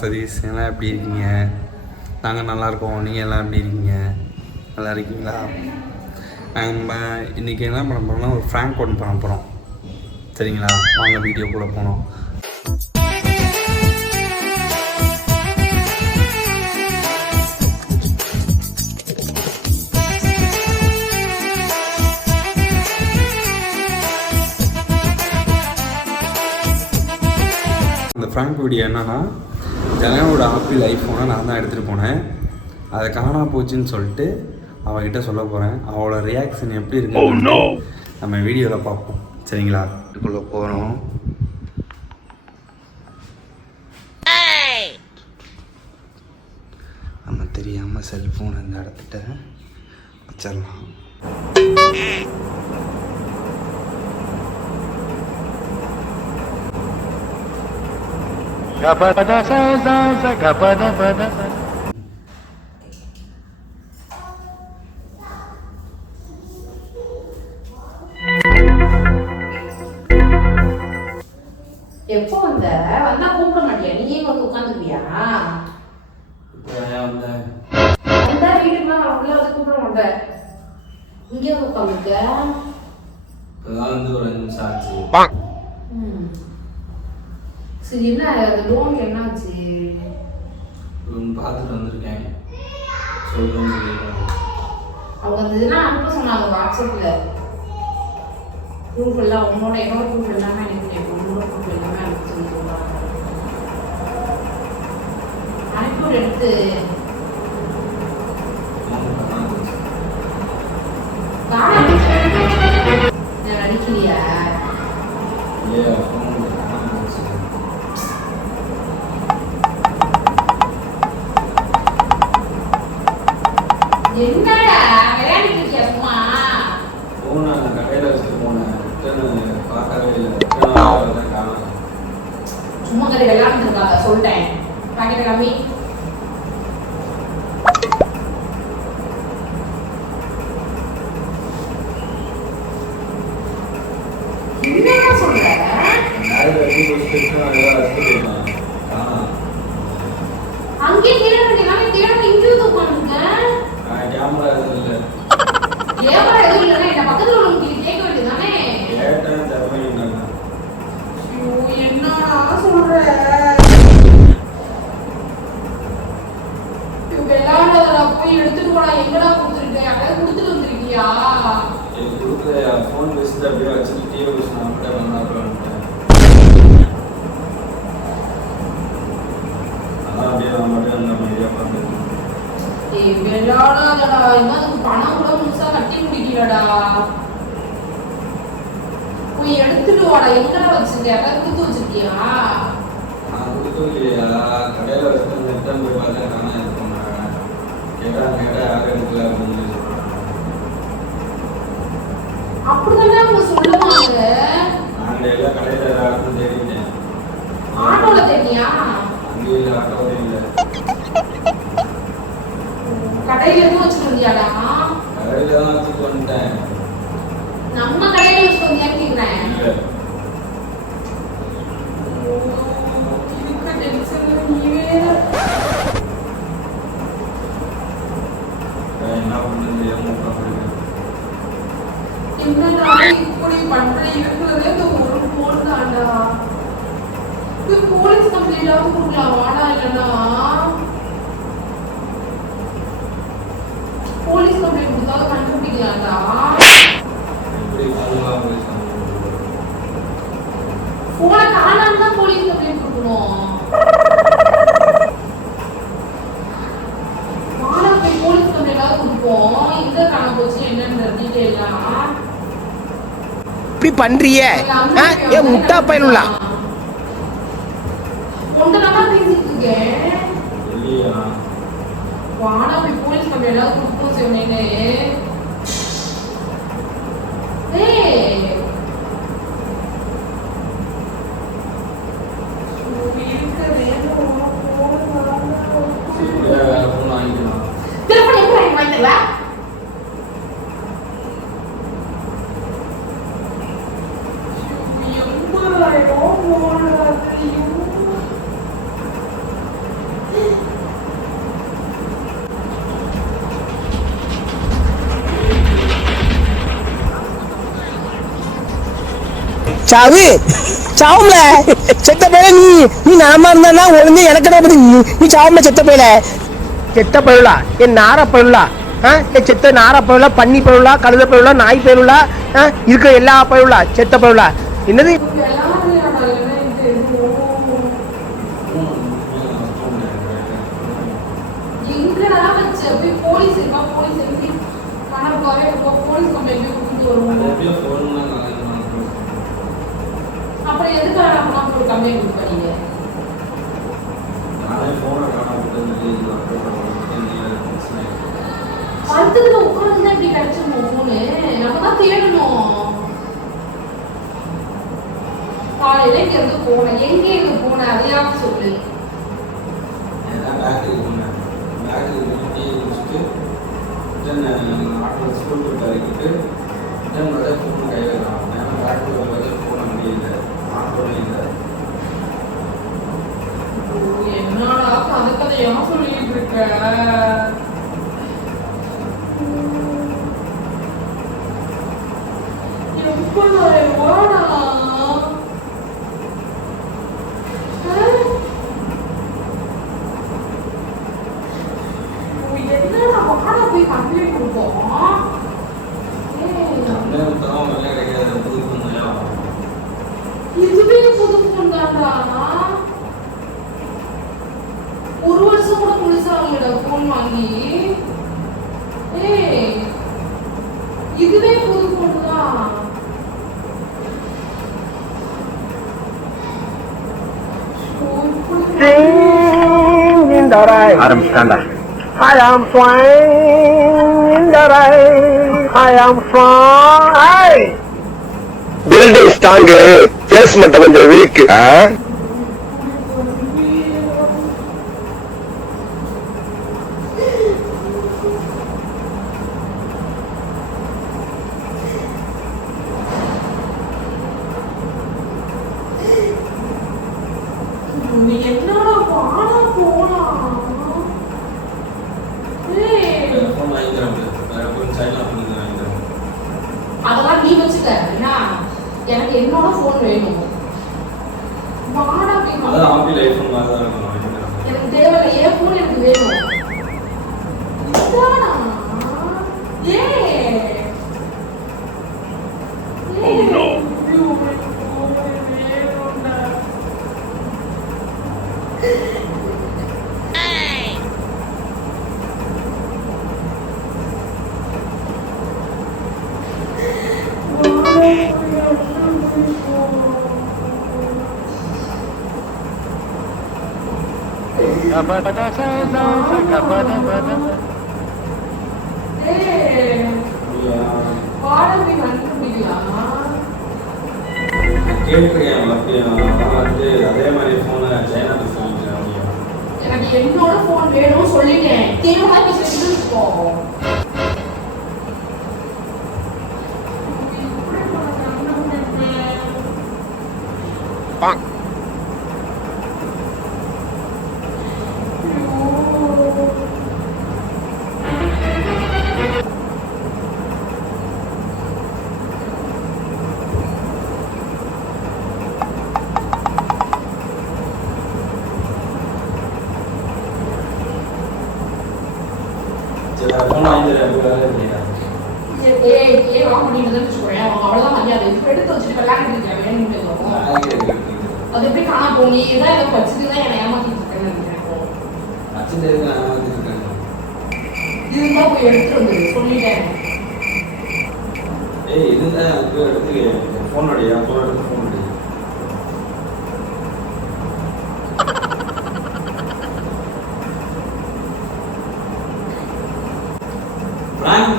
சதீஷ் எல்லாம் எப்படி இருக்கீங்க? நாங்கள் நல்லாயிருக்கோம். நீங்கள் எல்லாம் எப்படி இருக்கீங்க? நல்லா இருக்கீங்களா? நம்ம இன்றைக்கி என்ன பண்ண போகிறோம்னா ஒரு ஃப்ராங்க் ஒன்று பண்ண போகிறோம். சரிங்களா? வாங்க வீடியோக்குள்ளே போனோம். அந்த ஃப்ராங்க் வீடியோ என்னென்னா, ஜனனோட ஆப்பிள் ஐஃபோனை நான் தான் எடுத்துகிட்டு போனேன். அதை காணா போச்சுன்னு சொல்லிட்டு அவகிட்ட சொல்ல போகிறேன். அவளோட ரியாக்ஷன் எப்படி இருக்குன்னு நம்ம வீடியோவில் பார்ப்போம். சரிங்களா? இதுக்குள்ளே போகிறோம். நம்ம தெரியாமல் செல்ஃபோன் அந்த இடத்துட்ட வச்சிடலாம். Gapada sa sa sa gapada pada. எப்போ வந்தா கூப்பிட மாட்டியா? நீயே வந்து உட்காந்துருவியா? வந்தா வீட்டுக்குலாம் உள்ள வந்து கூப்பிட மாட்டேன். இங்கே வந்து உட்காந்துருக்க. ஒரு 5 நிமிஷம் ஆச்சு. சரி, என்ன லோனுக்கு என்ன ஆச்சு? பார்த்துட்டு வந்திருக்கேன். சொல்லுங்க. அவங்க அந்த இதெல்லாம் அனுப்ப சொன்னாங்க வாட்ஸ்அப்பில். ப்ரூஃப் எல்லாம் என்னோட ப்ரூஃப் எல்லாமே எனக்கு உன்னோட ப்ரூஃப் எல்லாமே அனுப்ப சொல்லி சொல்லுவாங்க. அனுப்பி எடுத்து நடிக்கலையா? என்னடா விளையாடிட்டு இருக்கியா? சும்மா போனேன், கடையில் வச்சுட்டு போனேன். பார்க்கவே இல்லை. சும்மா கடையில் விளையாண்டுருக்காங்க சொல்லிட்டேன். பாக்கெட் கம்மி. என்ன சொல்ற? அங்கே தேட வேண்டியதானே? தேட இங்கே உட்காந்துங்க. கேமரா எதுவும் இல்லை. கேமரா எதுவும் இல்லைன்னா என்ன பக்கத்தில் உள்ளவங்க கேட்க வேண்டியதானே? என்னடா சொல்ற? விளையாடுறதா போய் எடுத்துட்டு போனா எங்கடா கொடுத்துருக்க? யாராவது கொடுத்துட்டு வந்திருக்கியா? ஃபோன் பேசிட்டு அப்படியே வச்சுட்டு டிவி பேசினா மட்டும் வந்தாருன்ட்டேன். அதான் அப்படியே நான் மட்டும் அந்த மாதிரியா பார்த்துருக்கேன். விளையாடாதடா, இன்னும் பணம் கூட முழுசா கட்டி முடிக்கலடா. போய் எடுத்துட்டு வாடா. எங்கடா வச்சிருக்க? யாராவது கொடுத்து வச்சிருக்கியா? நான் கொடுத்தும் இல்லையா? கடையில் வச்சுட்டு ரிட்டர்ன் போய் பார்த்தேன். நானே இது பண்ணேன். கேட்டா யாரும் எடுக்கல அப்படின்னு சொல்றாங்க. அப்படிதானே அவங்க சொல்லுவாங்க. நான் எல்லாம் கடையில் யாரும் தேடிட்டேன். ஆட்டோல தேடியா? அங்கே இல்லை, ஆட்டோவே இல்லை. கடையில எதுவும் வச்சுட்டு வந்தியாடா? கடையில் தான் வச்சுட்டு வந்துட்டேன். நம்ம கடையில வச்சுட்டு வந்தியான்னு கேட்கிறேன். இல்லை. என்ன பண்ணுறது? என்னடா இப்படி பண்ற? இருக்கிறதே இந்த ஒரு போன் தான்டா. இது போலீஸ் கம்ப்ளைண்டாவது கொடுக்கலாம் வாடா. இல்லைன்னா போலீஸ் கம்ப்ளைண்ட் கொடுத்தாவது கண்டுபிடிக்கலாம்டா. போனை காணாம தான் போலீஸ் கம்ப்ளைண்ட் கொடுக்கணும். வாடா போய் போலீஸ் கம்ப்ளைண்டாவது கொடுப்போம். எங்க காண போச்சு என்னன்ற டீட்டெயிலாம். இப்படி பண்றியே ஏ முட்டா பயனுள்ளா? ஒன்றரை பேசிட்டு இருக்கேன். வாடா போய் போலீஸ் கம்ப்ளைண்டாவது கொடுப்போம் சொன்னேனே. சாவு சாவும்ல செத்த பையல நீ நாம இருந்தா ஒழுங்கு எனக்கு பத்தி நீ சாவும்ல செத்த பையல செத்த பயிலா என் நார பயிலா என் செத்த நார பயிலா பன்னி பயிலா கழுத பயிலா நாய் பயிலா இருக்கிற எல்லா பயிலா செத்த பயிலா என்னது எங்கடா வச்ச போய் போலீஸ் இருக்கா போலீஸ் எப்படி பணம் குறைய போலீஸ் கம்ப்ளைண்ட் கொடுத்து வருவோம் அப்புறம் எதுக்காக நான் ஒரு கம்ப்ளைண்ட் கொடுப்பீங்க அடுத்ததுல உட்காந்துதான் இப்படி கிடைச்சிருமோ போனு நம்ம தான் தேடணும் காலையில இங்க இருந்து போனேன் எங்க போனேன் அதையாவது சொல்லு என்னடா கதை கதையா சொல்லிட்டு இருக்க இதுவே புது போன் தான்டா ஒரு வருஷம் கூட புதுசா அவங்களோட போன் வாங்கி இதுவே புது போன் தான் ஆரம்பிச்சாண்டா I am flying in the rain. I am flying. Building strong, placement கொஞ்சம் weak. என்னடா பாடா போலாம் அதெல்லாம் நீ வச்சுக்க என்ன எனக்கு என்னோட போன் வேணும் வாடா எனக்கு தேவையில்லை ஏன் போன் எனக்கு வேணும் எனக்கு என்னோட போன் வேணும் சொல்லிட்டேன் தேவையா பேசிட்டு அவ்வளவுதான் மரியாதை எடுத்து வச்சுட்டு விளையாண்டு இருக்கேன் வேணும் அது எப்படி காணா போங்க ஏதோ இதை வச்சுட்டுதான் என்னை ஏமாத்திட்டு இருக்கேன்னு நினைக்கிறேன் இதுதான் போய் எடுத்துட்டு வந்து சொல்லிட்டேன்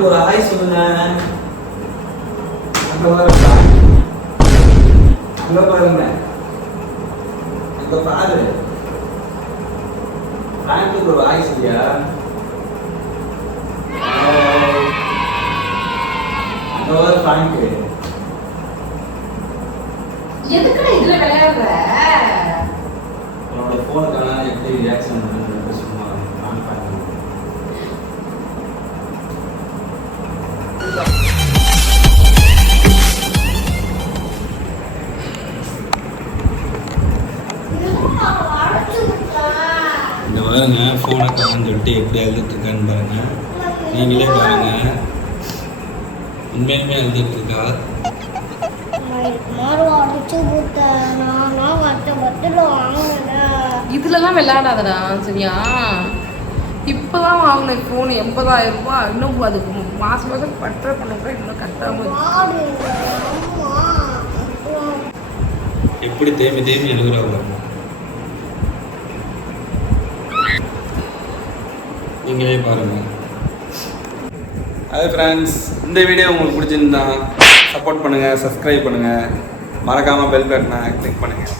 ஒரு ஹாய் சொல்லுங்க அங்க பாருங்க அங்க பாரு பிராங்க்கு ஒரு ஹாய் சொல்லியா அங்க வர பிராங்க் எதுக்குடா இதுல விளையாடுற உன்னோட போனுக்கான எப்படி ரியாக்ஷன் பண்ணுறது சும்மா நான் பார்க்கணும் ஃபோனை காணுன்னு சொல்லிட்டு எப்படி எழுதிட்டுருக்கான்னு பாருங்க. நீங்களே பாருங்க, உண்மையுமே எழுதிட்டுருக்கா. இதுலலாம் விளையாடாதடா சரியா. இப்போதான் வாங்கின ஃபோன் 80,000 ரூபாய். இன்னும் அது மாதம் மாதம் பற்ற பண்ண இன்னும் கட்டாமல் எப்படி தேம்பி தேம்பி எழுதுறாங்க. நீங்களே பாருங்கள். அது ஃப்ரெண்ட்ஸ், இந்த வீடியோ உங்களுக்கு பிடிச்சிருந்தா சப்போர்ட் பண்ணுங்கள், சப்ஸ்கிரைப் பண்ணுங்கள், மறக்காமல் பெல் பட்டனை கிளிக் பண்ணுங்கள்.